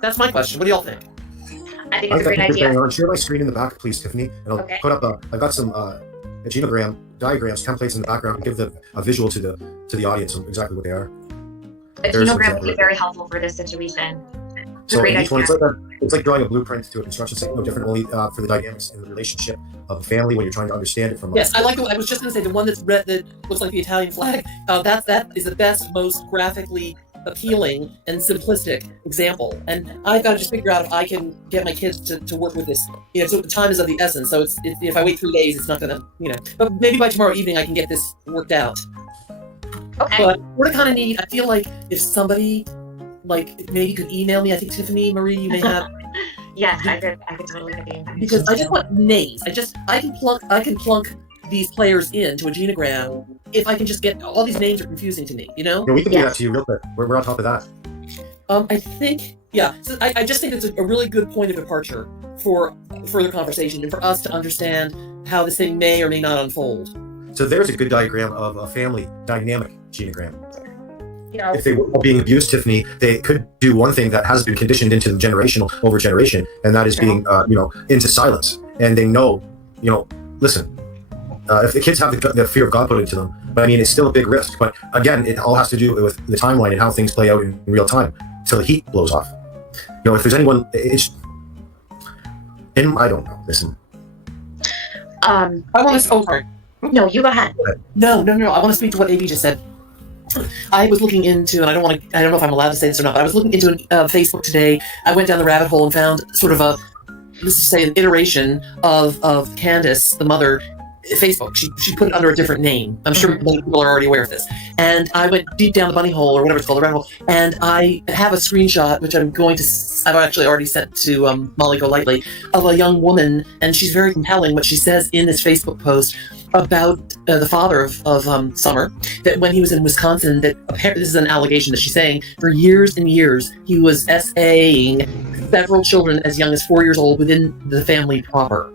That's my question. What do y'all think? I think it's a great idea. Share my screen in the back, please, Tiffany, and I'll put up I've got some genogram diagrams, templates in the background, and give a visual to the audience of exactly what they are. A genogram would be very helpful for this situation. So each one, it's like drawing a blueprint to a construction site, no different, only for the dynamics in the relationship of a family when you're trying to understand it from. Yes, I was just going to say the one that's red that looks like the Italian flag. That is the best, most graphically appealing and simplistic example. And I've got to just figure out if I can get my kids to work with this. So the time is of the essence. So it's if I wait 3 days, it's not going to, But maybe by tomorrow evening I can get this worked out. Okay. But we're kind of need. I feel like if somebody maybe could email me. I think Tiffany Marie, you may have. Yes, I could totally get the information. Because I just want names. I can plunk these players into a genogram if I can just get all these names are confusing to me. Yeah, we can do that to you real quick. We're on top of that. I think, So I just think it's a really good point of departure for further conversation and for us to understand how this thing may or may not unfold. So there's a good diagram of a family dynamic genogram. If they were being abused, Tiffany, they could do one thing that has been conditioned into them generational over generation, and that is being, into silence. And they know, listen, if the kids have the fear of God put into them, but I mean, it's still a big risk. But again, it all has to do with the timeline and how things play out in real time until the heat blows off. If there's anyone, I don't know. Listen. I want to. Oh, sorry. No, you go ahead. No. I want to speak to what AB just said. I was looking into, and I don't know if I'm allowed to say this or not, but I was looking into Facebook today. I went down the rabbit hole and found sort of an iteration of Candace, the mother, Facebook. She put it under a different name. I'm sure many people are already aware of this. And I went deep down the bunny hole, or whatever it's called, the rabbit hole, and I have a screenshot, which I've actually already sent to Molly Golightly, of a young woman, and she's very compelling what she says in this Facebook post about the father of Summer, that when he was in Wisconsin, that apparently this is an allegation that she's saying, for years and years, he was SAing several children as young as 4 years old within the family proper.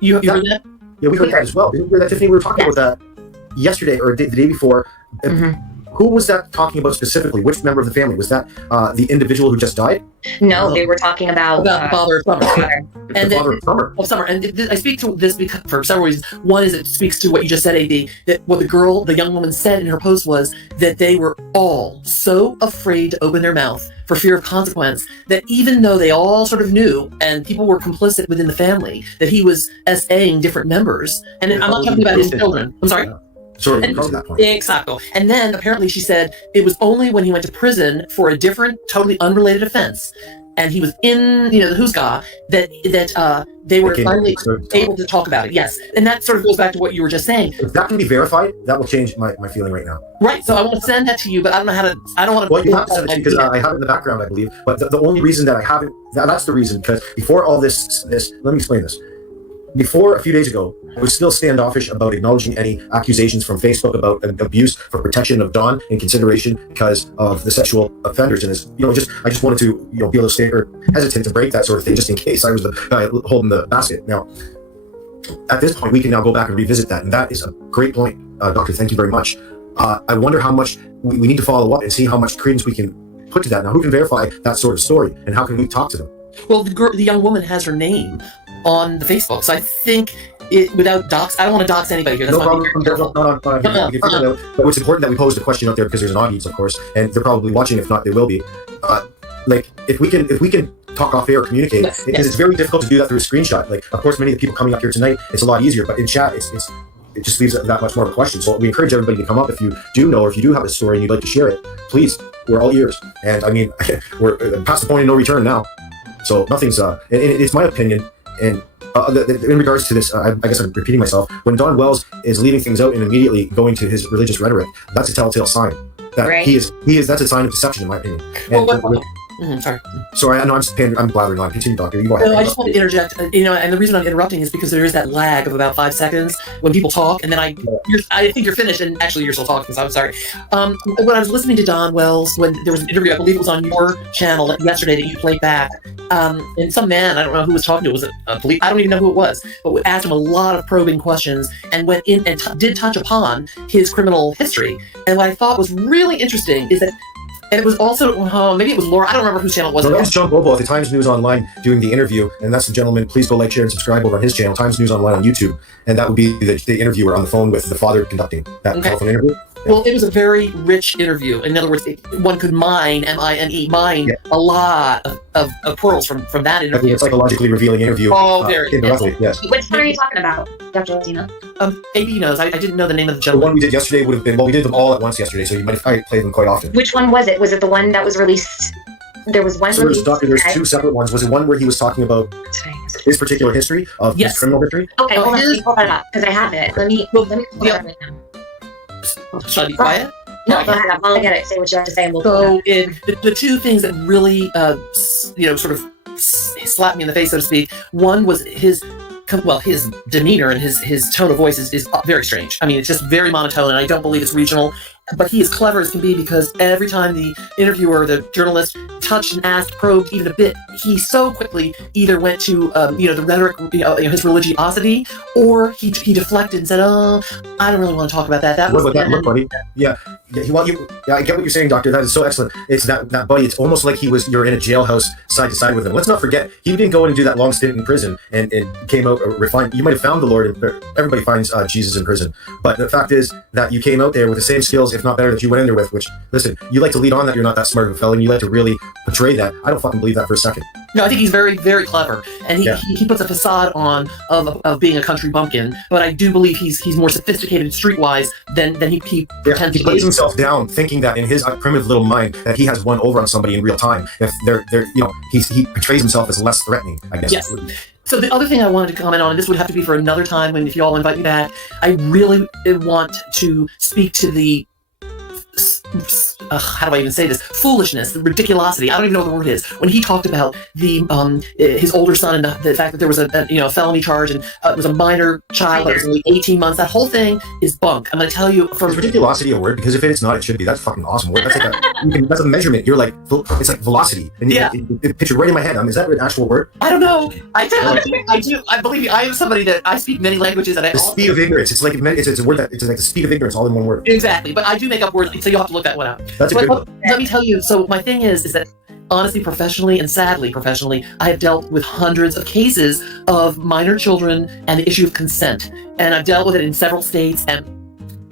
You heard that? Yeah, we heard that as well. Didn't we hear that, Tiffany? We were talking about that yesterday or the day before. Who was that talking about specifically? Which member of the family? Was that the individual who just died? No, they were talking about the father of Summer. And the father of Summer. And I speak to this because, for several reasons. One is it speaks to what you just said, AD, that what the young woman said in her post was that they were all so afraid to open their mouth for fear of consequence that even though they all sort of knew and people were complicit within the family, that he was SAing different members. And I'm not talking about his children. I'm sorry? Exactly. And then apparently she said it was only when he went to prison for a different, totally unrelated offense, and he was in, the Husga, that they were finally able to talk about it. Yes, and that sort of goes back to what you were just saying. If that can be verified, that will change my feeling right now. Right. So I want to send that to you, but I don't know how to. I don't want to. Well, you have to send it to me because I have it in the background, I believe. But the only reason that I haven't, that's the reason, because before all this, let me explain this. Before, a few days ago, I was still standoffish about acknowledging any accusations from Facebook about abuse for protection of Dawn in consideration because of the sexual offenders. And I just wanted to, be able to stay hesitant to break that sort of thing just in case I was the guy holding the basket. Now, at this point, we can now go back and revisit that. And that is a great point, Doctor. Thank you very much. I wonder how much we need to follow up and see how much credence we can put to that. Now, who can verify that sort of story and how can we talk to them? Well, the young woman has her name on the Facebook, so I think without docs, I don't want to dox anybody here. That's no problem. But it's important that we pose the question out there because there's an audience, of course, and they're probably watching. If not, they will be. If we can talk off air or communicate, because it's very difficult to do that through a screenshot. Of course, many of the people coming up here tonight, it's a lot easier, but in chat, it just leaves that much more of a question. So we encourage everybody to come up if you do know, or if you do have a story and you'd like to share it. Please, we're all ears. And I mean, we're past the point of no return now. So nothing's. It's my opinion. And in regards to this, I guess I'm repeating myself. When Don Wells is leaving things out and immediately going to his religious rhetoric, that's a telltale sign that he is. That's a sign of deception, in my opinion. Sorry, I know I'm blathering on. Continue, Doctor. You go ahead. No, I just want to interject. And the reason I'm interrupting is because there is that lag of about 5 seconds when people talk, and then I think you're finished, and actually you're still talking. So I'm sorry. When I was listening to Don Wells, when there was an interview, I believe it was on your channel yesterday that you played back, and some man, I don't know who was talking to, was it a police? I don't even know who it was, but we asked him a lot of probing questions and went in and did touch upon his criminal history. And what I thought was really interesting is that And it was also, maybe it was Laura. I don't remember whose channel it was. No, that was John Bobo at the Times News Online doing the interview, and that's the gentleman. Please go like, share, and subscribe over on his channel, Times News Online on YouTube, and that would be the interviewer on the phone with the father conducting that telephone interview. Well, it was a very rich interview. In other words, one could mine, M-I-N-E, a lot of pearls from that I think interview. a psychologically revealing interview. Very. Indirectly, yes. Which one are you talking about, Dr. Latina? AB knows. I didn't know the name of the The gentleman. one we did yesterday would have been, well, we did them all at once yesterday, so you might have played them quite often. Which one was it? Was it the one that was released? There was one So released. there's two separate ones. Was it one where he was talking about his particular history of his criminal history? Okay, hold on, let me pull that up, because I have it. Let me pull that up right now. Should I be quiet? No, go ahead. While I get it, say what you have to say, and we'll So the two things that really, sort of slapped me in the face, so to speak. One was his demeanor and his tone of voice is very strange. I mean, it's just very monotone, and I don't believe it's regional. But he is clever as can be, because every time the interviewer, the journalist, touched and asked, probed even a bit, he so quickly either went to the rhetoric, his religiosity, or he deflected and said, "Oh, I don't really want to talk about that." What about that look, buddy? Yeah. I get what you're saying, Doctor. That is so excellent. It's that buddy. It's almost like you're in a jailhouse side to side with him. Let's not forget, he didn't go in and do that long stint in prison and came out refined. You might have found the Lord. Everybody finds Jesus in prison, but the fact is that you came out there with the same skills, if not better, that you went in there with. Which, listen, you like to lead on that you're not that smart of a fellow, and you like to really portray that. I don't fucking believe that for a second. No, I think he's very, very clever, and he puts a facade on of being a country bumpkin. But I do believe he's more sophisticated streetwise than he pretends He to puts be. himself down, thinking that in his primitive little mind that he has one over on somebody in real time. If he portrays himself as less threatening, I guess. Yes. So the other thing I wanted to comment on, and this would have to be for another time, and if you all invite me back, I really want to speak to the how do I even say this? Foolishness, the ridiculosity. I don't even know what the word is. When he talked about his older son and the fact that there was a felony charge and it was a minor child that was only 18 months. That whole thing is bunk. I'm going to tell you. Is ridiculosity a word? Because if it's not, it should be. That's a fucking awesome word. That's like that's a measurement. You're like, it's like velocity. And it pictured right in my head. Is that an actual word? I don't know. I do. I believe me. I am somebody that I speak many languages. And the speed of ignorance. It's like it's a word it's like the speed of ignorance all in one word. Exactly. But I do make up words, so you'll have to look that one out. That's a good one. Let me tell you. So my thing is that honestly, professionally and sadly professionally, I have dealt with hundreds of cases of minor children and the issue of consent, and I've dealt with it in several states. And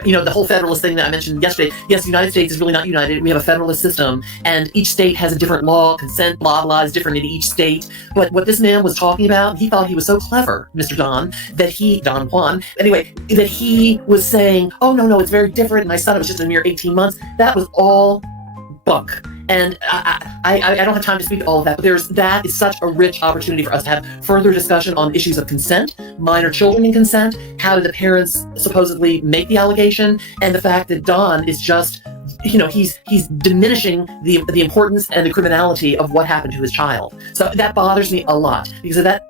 the whole federalist thing that I mentioned yesterday. Yes, the United States is really not united. We have a federalist system, and each state has a different law. Consent, blah, blah, is different in each state. But what this man was talking about, he thought he was so clever, Mr. Don, Don Juan, anyway, that he was saying, oh, no, it's very different. My son was just a mere 18 months. That was all bunk. And I don't have time to speak to all of that, but that is such a rich opportunity for us to have further discussion on issues of consent, minor children in consent, how did the parents supposedly make the allegation, and the fact that Don is just, he's diminishing the importance and the criminality of what happened to his child. So that bothers me a lot, because if that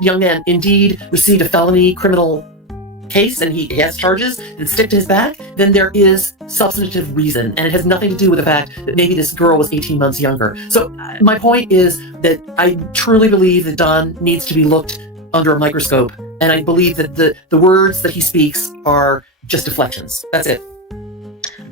young man indeed received a felony criminal case and he has charges that stick to his back, then there is substantive reason, and it has nothing to do with the fact that maybe this girl was 18 months younger. So my point is that I truly believe that Don needs to be looked under a microscope, and I believe that the words that he speaks are just deflections. That's it.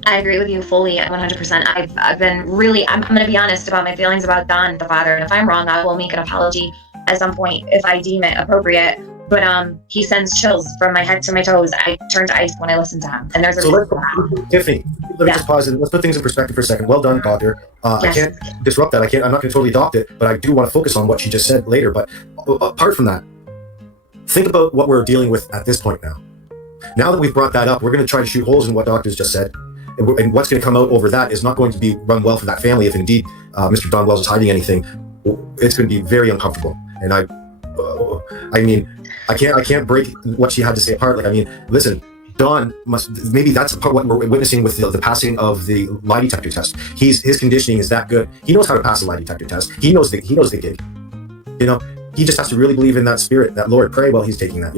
I agree with you fully, 100%. I've been really, I'm going to be honest about my feelings about Don, the father, and if I'm wrong, I will make an apology at some point if I deem it appropriate. But he sends chills from my head to my toes. I turn to ice when I listen to him. And there's a reason for that. Tiffany, let me just pause and let's put things in perspective for a second. Well done, Doctor. Yes. I can't disrupt that. I'm not going to totally adopt it, but I do want to focus on what she just said later. But apart from that, think about what we're dealing with at this point now. Now that we've brought that up, we're going to try to shoot holes in what Doctor's just said. And what's going to come out over that is not going to be run well for that family. If indeed Mr. Don Wells is hiding anything, it's going to be very uncomfortable. And I can't break what she had to say apart. Listen, Don maybe that's part what we're witnessing with the passing of the lie detector test. His conditioning is that good. He knows how to pass a lie detector test. He knows the gig. He just has to really believe in that spirit, that Lord. Pray while he's taking that,